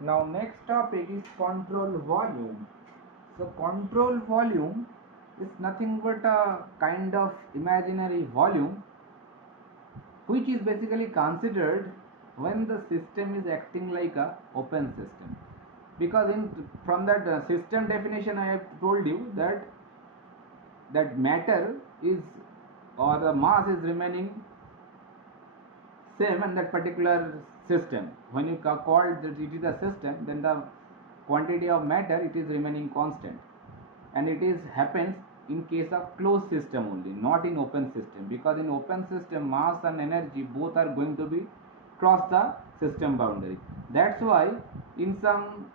Now next topic is control volume. So control volume is nothing but a kind of imaginary volume which is basically considered when the system is acting like a open system, because in from that system definition I have told you that matter is, or the mass is remaining same in that particular system. When you call that it is a system, then the quantity of matter it is remaining constant, and it is happens in case of closed system only, not in open system, because in open system mass and energy both are going to be cross the system boundary. That's why in some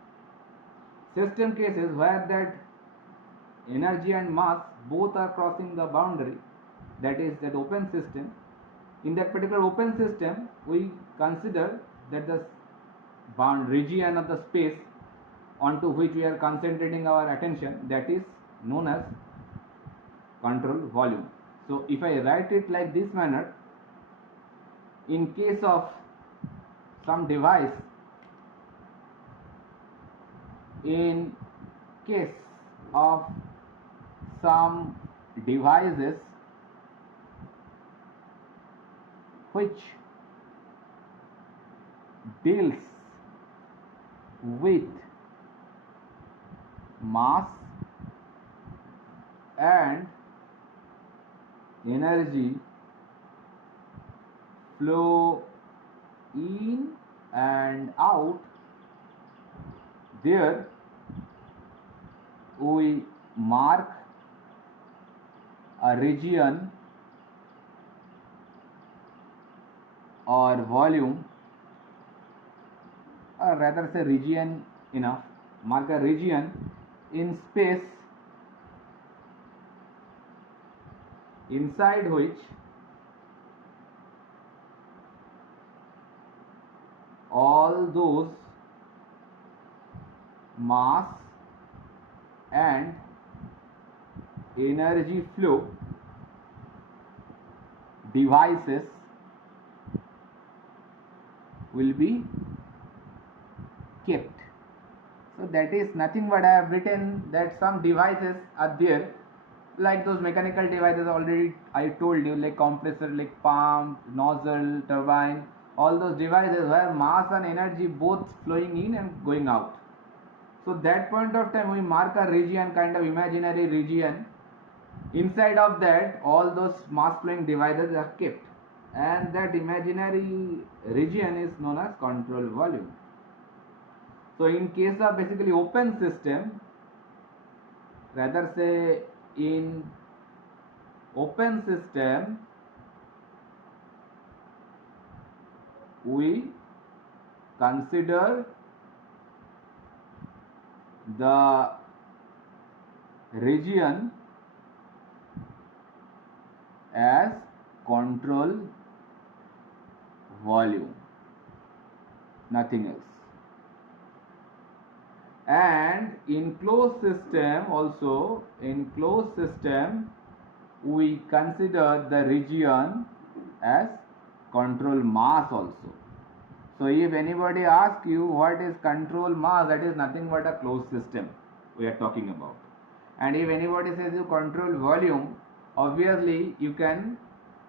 system cases where that energy and mass both are crossing the boundary, that is that open system, in that particular open system we consider that the bound region of the space onto which we are concentrating our attention, that is known as control volume. So if I write it like this manner, in case of some device, in case of some devices which deals with mass and energy flow in and out, there we mark a region or volume, or rather say region enough, mark a region in space inside which all those mass and energy flow devices will be kept. So that is nothing but I have written that some devices are there, like those mechanical devices already I told you, like compressor, like pump, nozzle, turbine, all those devices where mass and energy both flowing in and going out. So that point of time we mark a region, kind of imaginary region. Inside of that all those mass flowing devices are kept, and that imaginary region is known as control volume. So in case of basically open system, rather say in open system we consider the region as control volume, nothing else. And in closed system also, in closed system we consider the region as control mass also. So if anybody asks you what is control mass, that is nothing but a closed system we are talking about. And if anybody says you control volume, obviously you can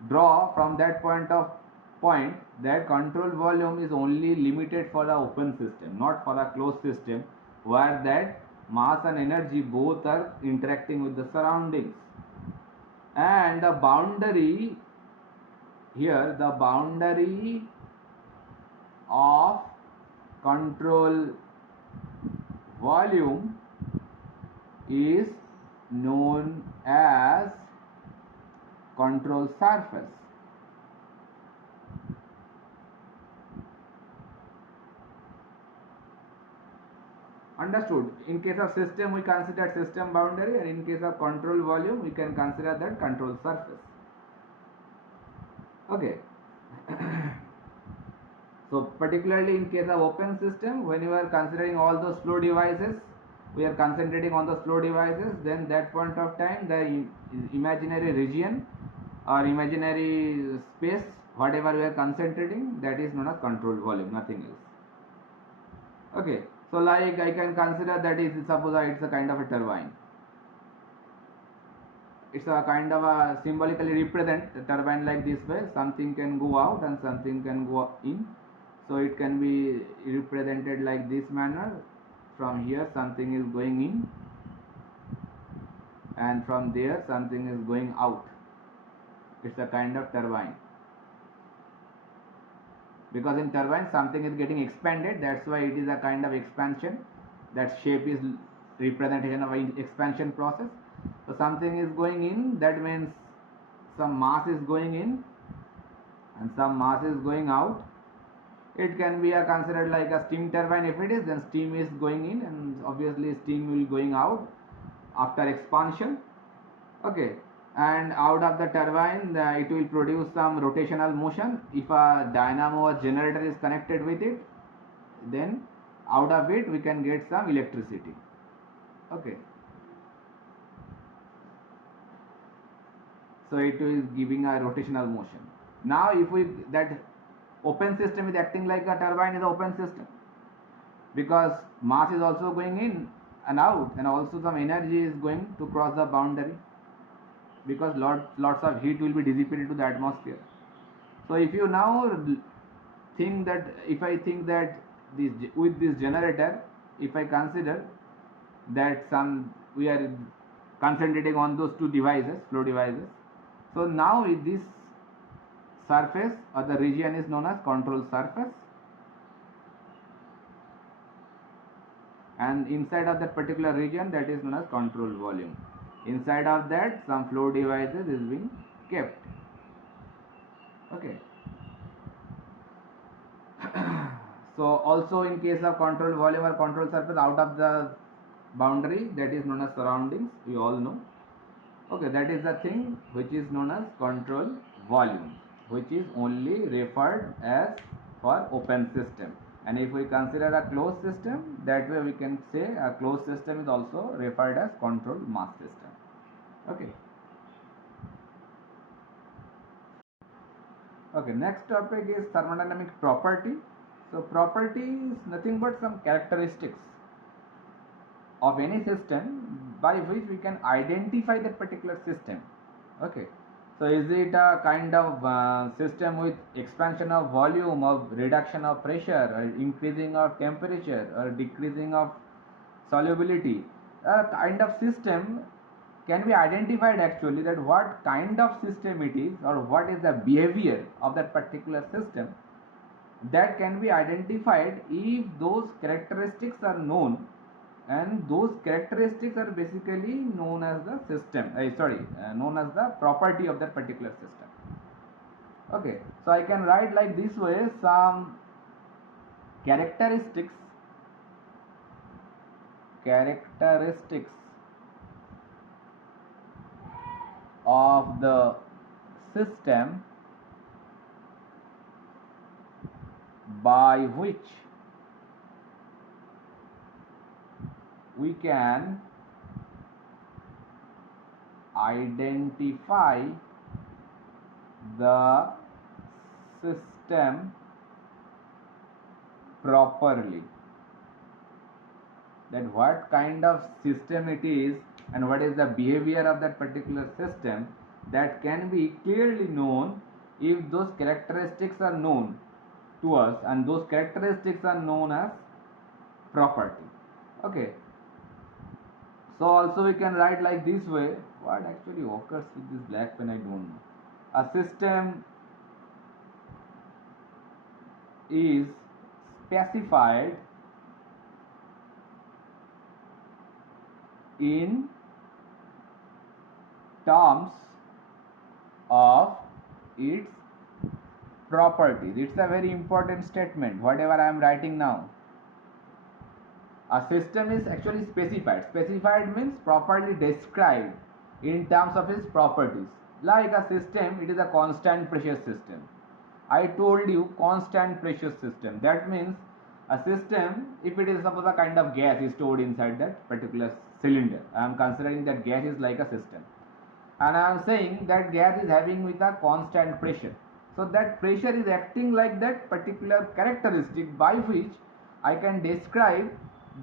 draw from that point that control volume is only limited for the open system, not for a closed system where that mass and energy both are interacting with the surroundings. And the boundary here, the boundary of control volume is known as control surface. Understood? In case of system we consider system boundary, and in case of control volume we can consider that control surface. Okay. So particularly in case of open system, when you are considering all those flow devices, we are concentrating on the flow devices, then that point of time the imaginary region or imaginary space, whatever we are concentrating, that is known as control volume, nothing else. Okay, so like I can consider that is, suppose it's a kind of a turbine. It's a kind of a symbolically represent the turbine like this way. Something can go out and something can go in. So it can be represented like this manner. From here something is going in, and from there something is going out. It's a kind of turbine, because in turbine something is getting expanded, that's why it is a kind of expansion. That shape is representation of an expansion process. So something is going in, that means some mass is going in and some mass is going out. It can be a considered like a steam turbine. If it is, then steam is going in and obviously steam will going out after expansion. Okay, and out of the turbine it will produce some rotational motion. If a dynamo or generator is connected with it, then out of it we can get some electricity. Okay, so it is giving a rotational motion. Now if we, that open system is acting like a turbine is an open system, because mass is also going in and out, and also some energy is going to cross the boundary, because lots of heat will be dissipated to the atmosphere. So if you now think that, if I think that this, with this generator, if I consider that some, we are concentrating on those two devices, flow devices. So now this surface or the region is known as control surface, and inside of that particular region, that is known as control volume. Inside of that some flow devices is being kept. Okay. So also in case of control volume or control surface, out of the boundary, that is known as surroundings, we all know. Okay, that is the thing which is known as control volume, which is only referred as for open system. And if we consider a closed system, that way we can say a closed system is also referred as control mass system. Okay. Okay, next topic is thermodynamic property. So property is nothing but some characteristics of any system by which we can identify that particular system. Okay, so is it a kind of system with expansion of volume, of reduction of pressure, or increasing of temperature, or decreasing of solubility? A kind of system can be identified actually, that what kind of system it is or what is the behavior of that particular system, that can be identified if those characteristics are known, and those characteristics are basically known as the system, known as the property of that particular system. Okay, so I can write like this way, some characteristics of the system by which we can identify the system properly. That what kind of system it is and what is the behavior of that particular system, that can be clearly known if those characteristics are known to us, and those characteristics are known as property. Okay, so also we can write like this way. What actually occurs with this black pen, I don't know. A system is specified in terms of its properties. It's a very important statement, whatever I am writing now. A system is actually specified. Specified means properly described in terms of its properties. Like a system, it is a constant pressure system. I told you constant pressure system. That means a system, if it is suppose a kind of gas is stored inside that particular cylinder, I am considering that gas is like a system, and I am saying that gas is having with a constant pressure. So that pressure is acting like that particular characteristic by which I can describe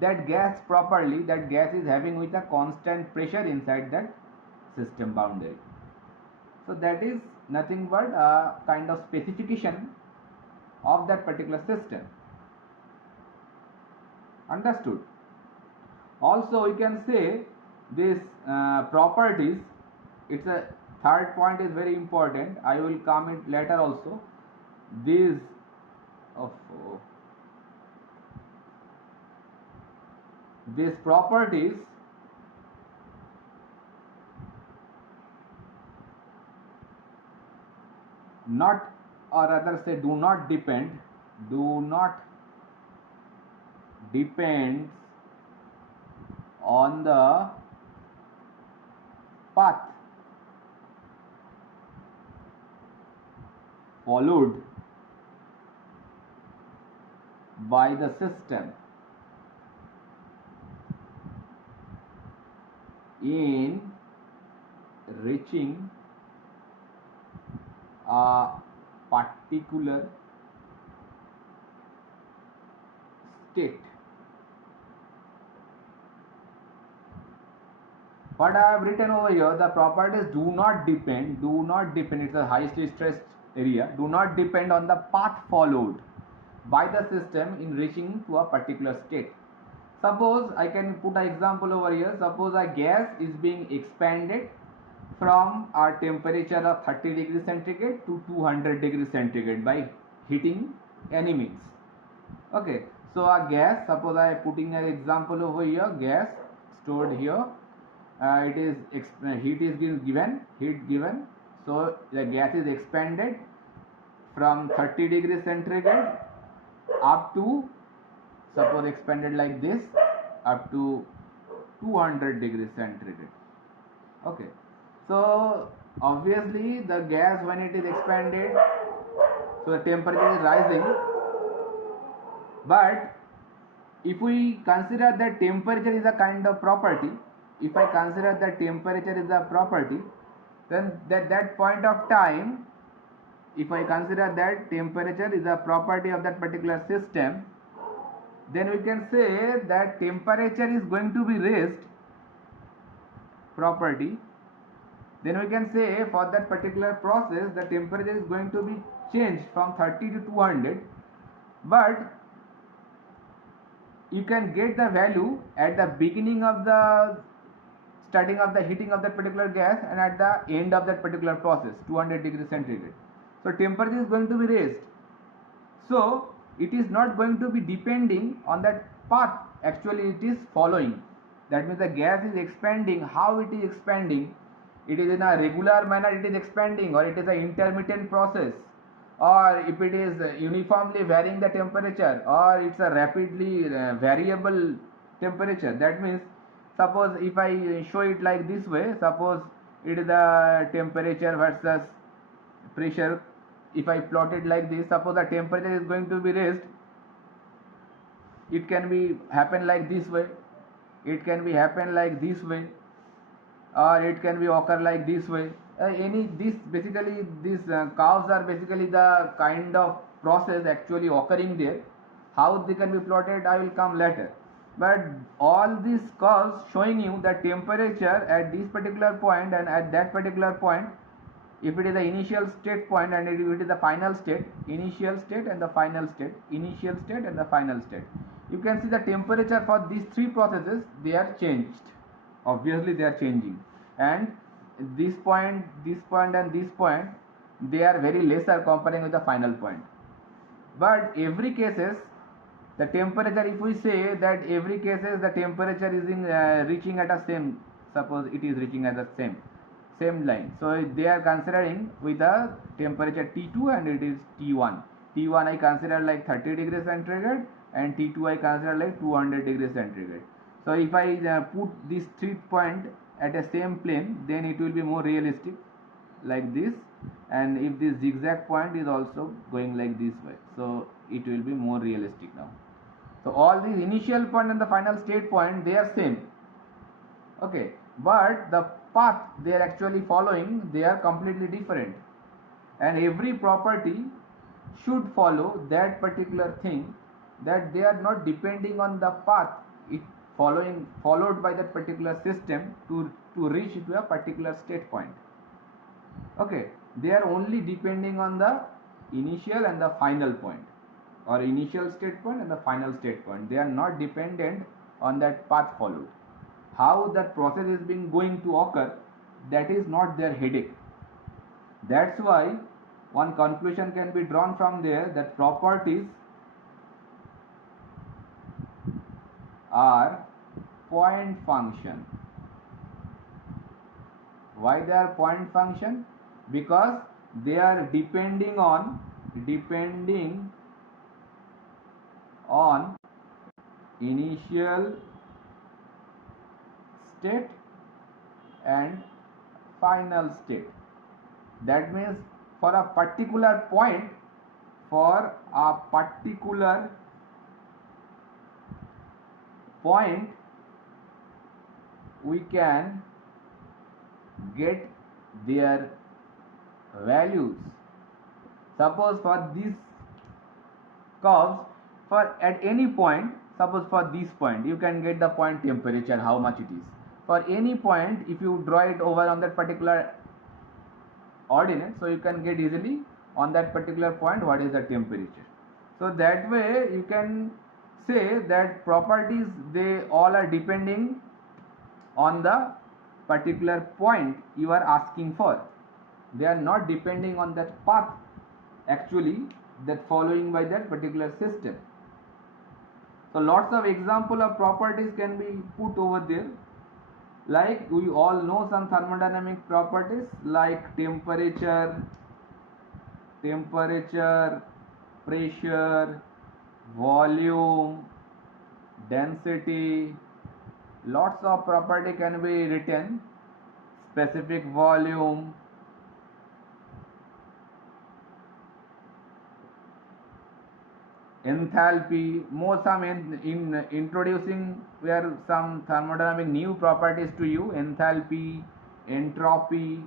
that gas properly. That gas is having with a constant pressure inside that system boundary. So that is nothing but a kind of specification of that particular system. Understood? Also we can say this properties, it's a third point is very important. I will come it later also. These of these properties not, or rather say, do not depend on the path followed by the system in reaching a particular state. What I have written over here, the properties do not depend, it's a high stressed area, do not depend on the path followed by the system in reaching to a particular state. Suppose I can put an example over here. Suppose a gas is being expanded from a temperature of 30 degrees centigrade to 200 degrees centigrade by heating any means. Okay, so a gas, suppose I am putting an example over here, gas stored here, it is heat is given, so the gas is expanded from 30 degrees centigrade up to, suppose expanded like this, up to 200 degrees centigrade. Okay, so obviously the gas, when it is expanded, so the temperature is rising. But if we consider that temperature is a kind of property, if I consider that temperature is a property, then that point of time, if I consider that temperature is a property of that particular system, then we can say that temperature is going to be raised property. Then we can say for that particular process the temperature is going to be changed from 30 to 200, but you can get the value at the beginning of the starting of the heating of that particular gas and at the end of that particular process, 200 degrees centigrade. So temperature is going to be raised. So it is not going to be depending on that path actually it is following. That means the gas is expanding. How it is expanding? It is in a regular manner it is expanding, or it is an intermittent process, or if it is uniformly varying the temperature, or it's a rapidly variable temperature. That means, suppose if I show it like this way, suppose it is the temperature versus pressure. If I plot it like this, suppose the temperature is going to be raised, it can be happen like this way, it can be happen like this way, or it can be occur like this way. These curves are basically the kind of process actually occurring there. How they can be plotted, I will come later. But all these curves showing you the temperature at this particular point and at that particular point, if it is the initial state point and if it is the final state, initial state and the final state, initial state and the final state, you can see the temperature for these three processes, they are changed. Obviously they are changing, and this point and this point, they are very lesser comparing with the final point. But every cases the temperature, if we say that every cases the temperature is in reaching at a same, suppose it is reaching at the same line, so they are considering with a temperature T2 and it is T1. T1 I consider like 30 degrees centigrade and T2 I consider like 200 degrees centigrade. So if I put this 3 point at a same plane, then it will be more realistic like this, and if this zigzag point is also going like this way, so it will be more realistic now. So all these initial point and the final state point, they are same. Okay, but the path they are actually following, they are completely different, and every property should follow that particular thing that they are not depending on the path it followed by that particular system to reach to a particular state point. Okay, they are only depending on the initial and the final point, or initial state point and the final state point. They are not dependent on that path followed. How that process is being going to occur, that is not their headache. That's why one conclusion can be drawn from there that properties are point function. Why they are point function? Because they are depending on initial state and final state. That means for a particular point, we can get their values. Suppose for these curves, for at any point, suppose for this point you can get the point temperature, how much it is. For any point, if you draw it over on that particular ordinate, so you can get easily on that particular point what is the temperature. So that way you can say that properties, they all are depending on the particular point you are asking for. They are not depending on that path actually that following by that particular system. So lots of example of properties can be put over there. Like we all know some thermodynamic properties like temperature, pressure, volume, density. Lots of property can be written. Specific volume, enthalpy. More some in introducing where some thermodynamic new properties to you: enthalpy, entropy,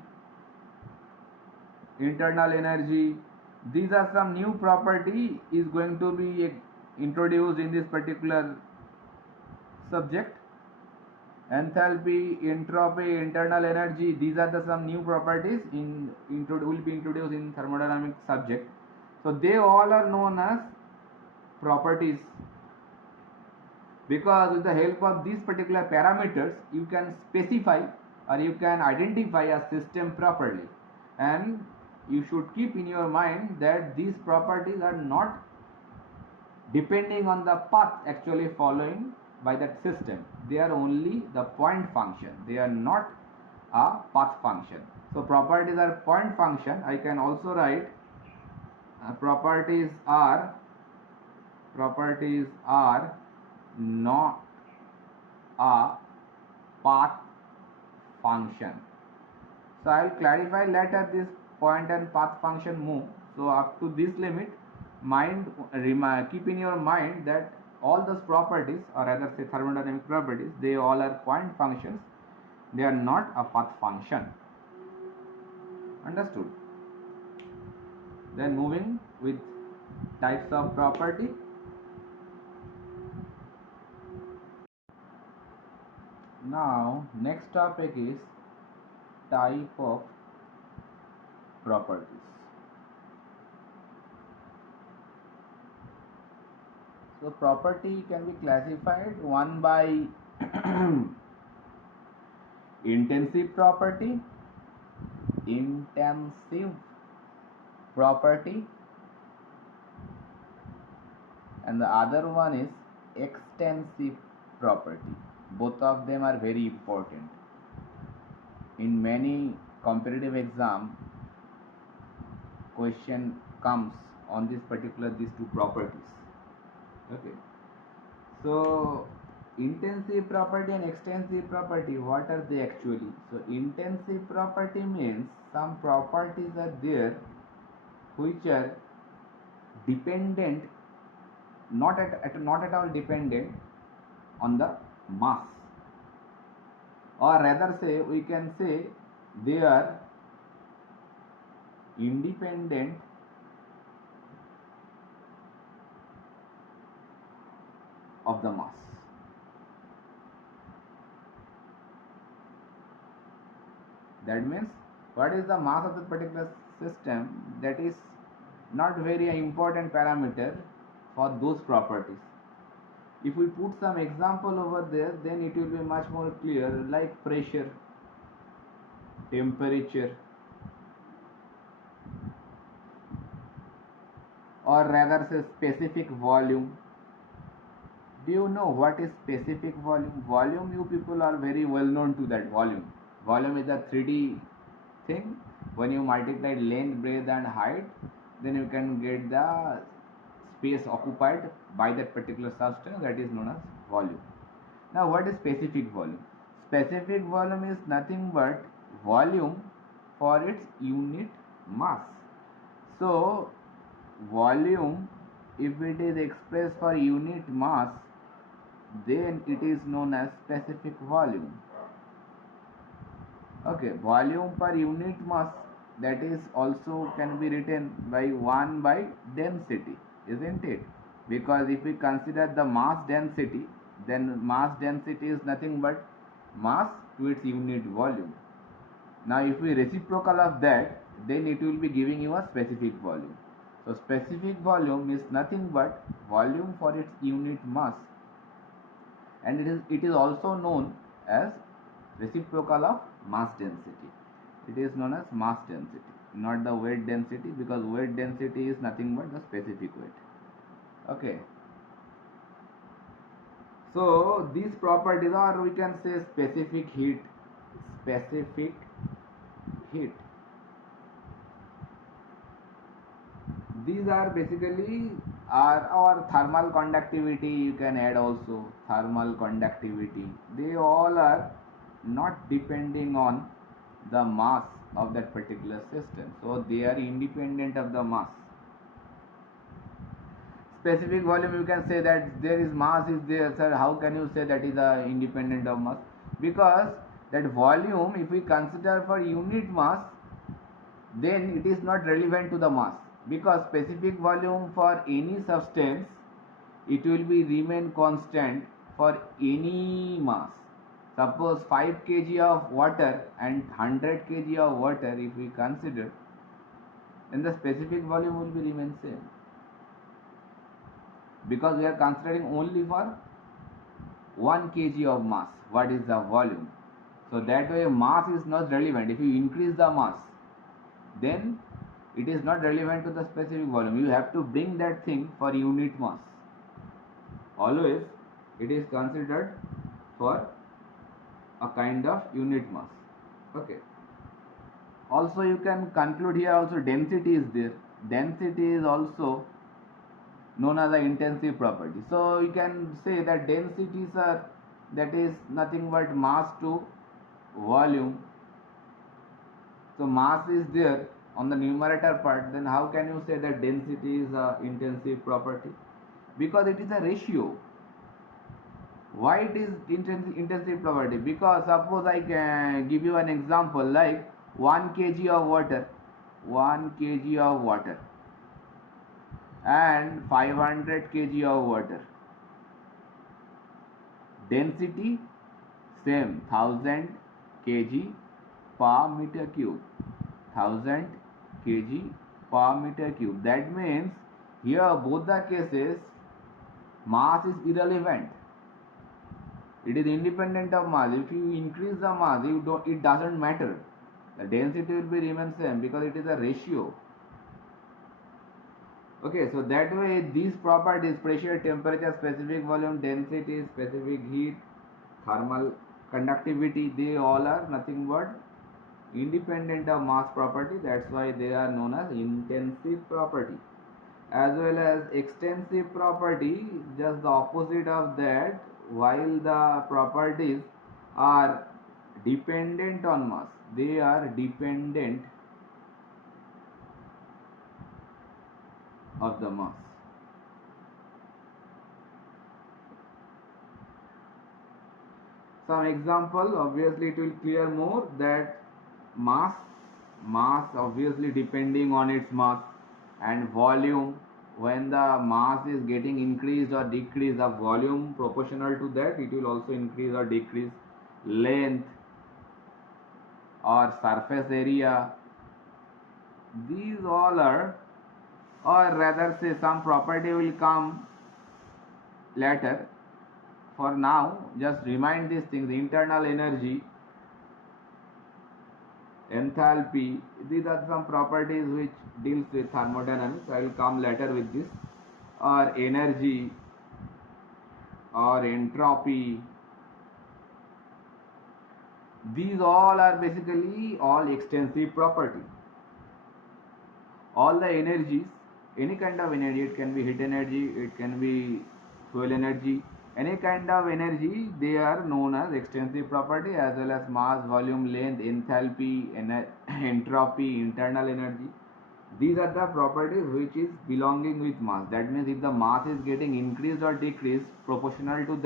internal energy. These are some new property is going to be introduced in this particular subject. Enthalpy, entropy, internal energy, these are the some new properties will be introduced in thermodynamic subject. So they all are known as properties, because with the help of these particular parameters you can specify or you can identify a system properly. And you should keep in your mind that these properties are not depending on the path actually following by that system. They are only the point function, they are not a path function. So properties are point function. I can also write properties are not a path function. So I will clarify later this point and path function move. So up to this limit, keep in your mind that all those properties, or rather say thermodynamic properties, they all are point functions. They are not a path function. Understood? Then moving with types of property. Now next topic is type of properties. So property can be classified one by intensive property, and the other one is extensive property. Both of them are very important. In many competitive exam, question comes on these two properties. Okay. So intensive property and extensive property, what are they actually? So intensive property means some properties are there which are dependent, not at all dependent on the mass, or rather say we can say they are independent of the mass. That means what is the mass of the particular system, that is not very important parameter for those properties. If we put some example over there, then it will be much more clear, like pressure, temperature, or rather say specific volume. Do you know what is specific volume? Volume, you people are very well known to that volume. Volume is a 3D thing. When you multiply length, breadth and height, then you can get the space occupied by that particular substance, that is known as volume. Now what is specific volume? Specific volume is nothing but volume for its unit mass. So volume, if it is expressed for unit mass, then it is known as specific volume. Okay, volume per unit mass, that is also can be written by 1 by density, isn't it? Because if we consider the mass density, then mass density is nothing but mass to its unit volume. Now if we reciprocal of that, then it will be giving you a specific volume. So specific volume is nothing but volume for its unit mass, and it is also known as reciprocal of mass density. It is known as mass density, not the weight density, because weight density is nothing but the specific weight. Okay, so these properties, or we can say specific heat, these are basically our thermal conductivity. You can add also thermal conductivity. They all are not depending on the mass of that particular system, so they are independent of the mass. Specific volume, you can say that there is mass is there. Sir, how can you say that is independent of mass? Because that volume, if we consider for unit mass, then it is not relevant to the mass, because specific volume for any substance, it will be remain constant for any mass. Suppose 5 kg of water and 100 kg of water, if we consider, then the specific volume will be remain same, because we are considering only for 1 kg of mass, what is the volume. So that way mass is not relevant. If you increase the mass, then it is not relevant to the specific volume. You have to bring that thing for unit mass. Always it is considered for a kind of unit mass. Okay. Also you can conclude here also density is there. Density is also known as the intensive property. So you can say that densities are, that is nothing but mass to volume. So mass is there on the numerator part, then how can you say that density is a intensive property? Because it is a ratio. Why it is intensive property? Because suppose I can give you an example, like 1 kg of water, 1 kg of water and 500 kg of water. Density same, 1000 kg per meter cube, 1000 kg per meter cube. That means here both the cases mass is irrelevant. It is independent of mass. If you increase the mass, it doesn't matter. The density will be remain same because it is a ratio. Okay, so that way these properties, pressure, temperature, specific volume, density, specific heat, thermal conductivity, they all are nothing but independent of mass property. That's why they are known as intensive property. As well as extensive property, just the opposite of that. While the properties are dependent on mass, they are dependent of the mass. Some example, obviously it will clear more that mass obviously depending on its mass, and volume when the mass is getting increased or decreased, the volume proportional to that, it will also increase or decrease. Length or surface area, these all are, or rather say some property will come later. For now, just remind these things: internal energy, enthalpy, these are some properties which deals with thermodynamics. I will come later with this. Or energy or entropy, these all are basically all extensive property. All the energies, any kind of energy, it can be heat energy, it can be fuel energy, any kind of energy, they are known as extensive property, as well as mass, volume, length, enthalpy, entropy, internal energy. These are the properties which is belonging with mass. That means if the mass is getting increased or decreased proportional to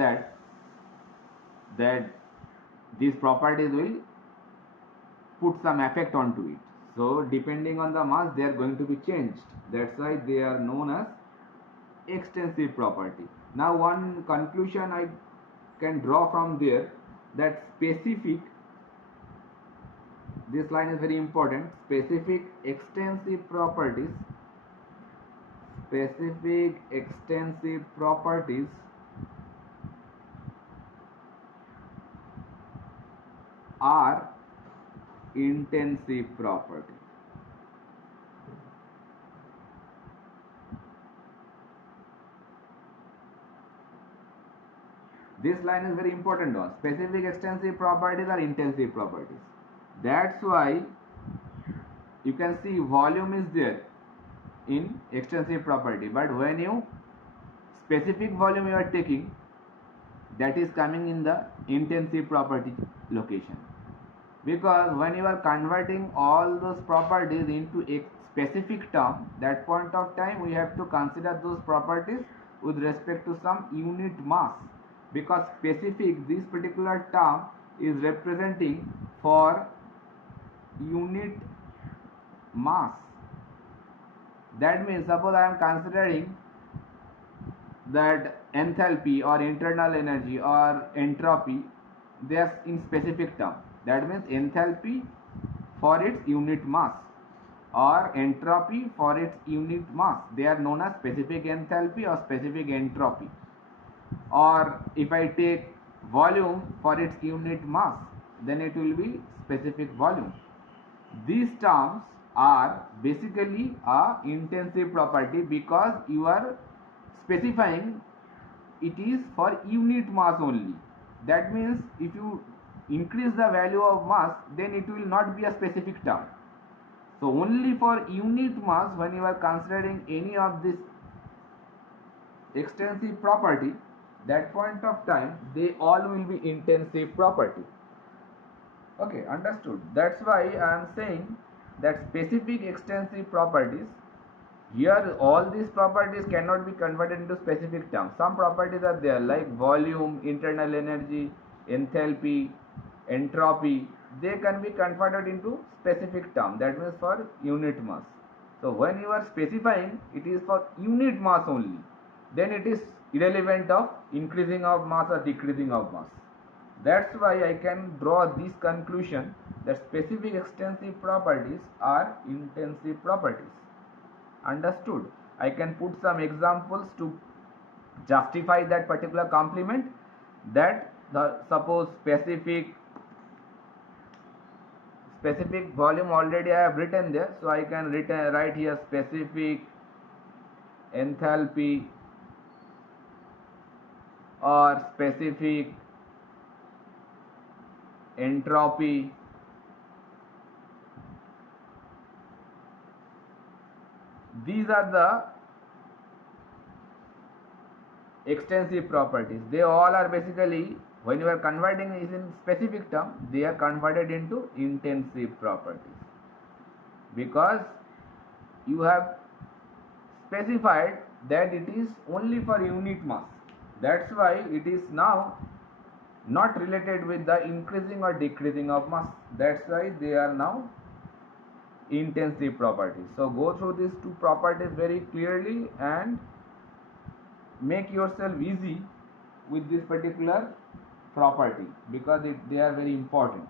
that these properties will put some effect onto it. So depending on the mass, they are going to be changed. That's why they are known as extensive property. Now one conclusion I can draw from there, that specific, this line is very important, specific extensive properties are intensive property. This line is very important one. Specific extensive properties are intensive properties. That's why you can see volume is there in extensive property, but when you specific volume you are taking, that is coming in the intensive property location. Because when you are converting all those properties into a specific term, that point of time we have to consider those properties with respect to some unit mass, because specific, this particular term is representing for unit mass. That means suppose I am considering that enthalpy or internal energy or entropy, they are in specific term. That means enthalpy for its unit mass or entropy for its unit mass, they are known as specific enthalpy or specific entropy. Or if I take volume for its unit mass, then it will be specific volume. These terms are basically a intensive property because you are specifying it is for unit mass only. That means if you increase the value of mass, then it will not be a specific term. So only for unit mass, when you are considering any of this extensive property, that point of time they all will be intensive property. Okay, understood. That's why I am saying that specific extensive properties, here all these properties cannot be converted into specific terms. Some properties are there like volume, internal energy, enthalpy, entropy, they can be converted into specific term, that means for unit mass. So when you are specifying it is for unit mass only, then it is irrelevant of increasing of mass or decreasing of mass. That's why I can draw this conclusion that specific extensive properties are intensive properties. Understood? I can put some examples to justify that particular complement, that suppose specific volume already I have written there, so I can write here specific enthalpy or specific entropy. These are the extensive properties. They all are basically, when you are converting is in specific term, they are converted into intensive properties because you have specified that it is only for unit mass. That's why it is now not related with the increasing or decreasing of mass. That's why they are now intensive properties. So go through these two properties very clearly and make yourself easy with this particular property, because they are very important.